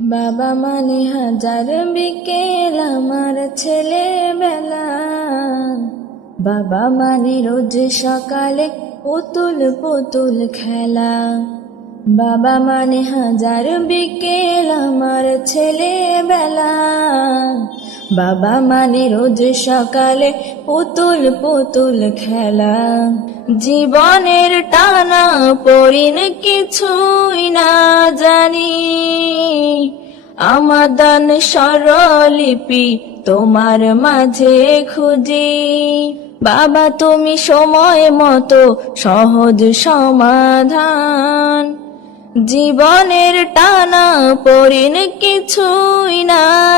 বাবা মানে হাজার বিকেল আমার ছেলেবেলা। বাবা মানে রোজ সকালে পুতুল পুতুল খেলা। বাবা মানে হাজার বিকেল আমার ছেলেবেলা। বাবা মানে রোজ সকালে পুতুল পুতুল খেলা। জীবনের টানা পড়িন কিছুই না জানি। আমাদান স্বরলিপি তোমার মাঝে খুঁজি। বাবা, তুমি সময় মতো সহজ সমাধান। জীবনের টানা পড়িন কিছুই না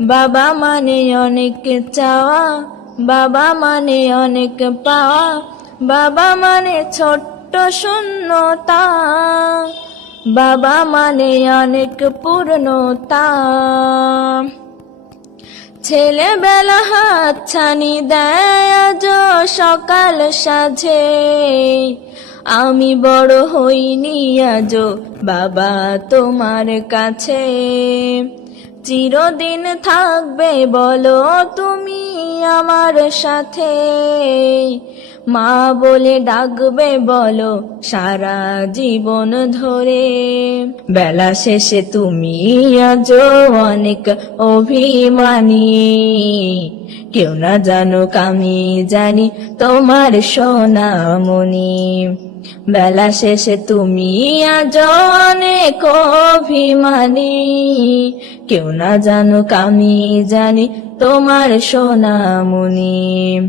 বাবা মানে অনেক চাওয়া, বাবা মানে অনেক পাওয়া, বাবা মানে ছোট্ট শূন্যতা, বাবা মানে অনেক পূর্ণতা। ছেলেবেলা হাত ছানি দেয় সকাল সাজে আমি বড় হইনি আজ বাবা তোমার কাছে। চিরদিন থাকবে বলো তুমি আমার সাথে। মা বলে ডাকবে, বলো সারা জীবন ধরে। বেলা শেষে তুমি আজ অনেক অভিমানী। কেউ না জানো আমি জানি তোমার সোনামণি। বেলা শেষে তুমি আজ অনেক অভিমানী। কেউ না জানো আমি জানি তোমার সোনামণি।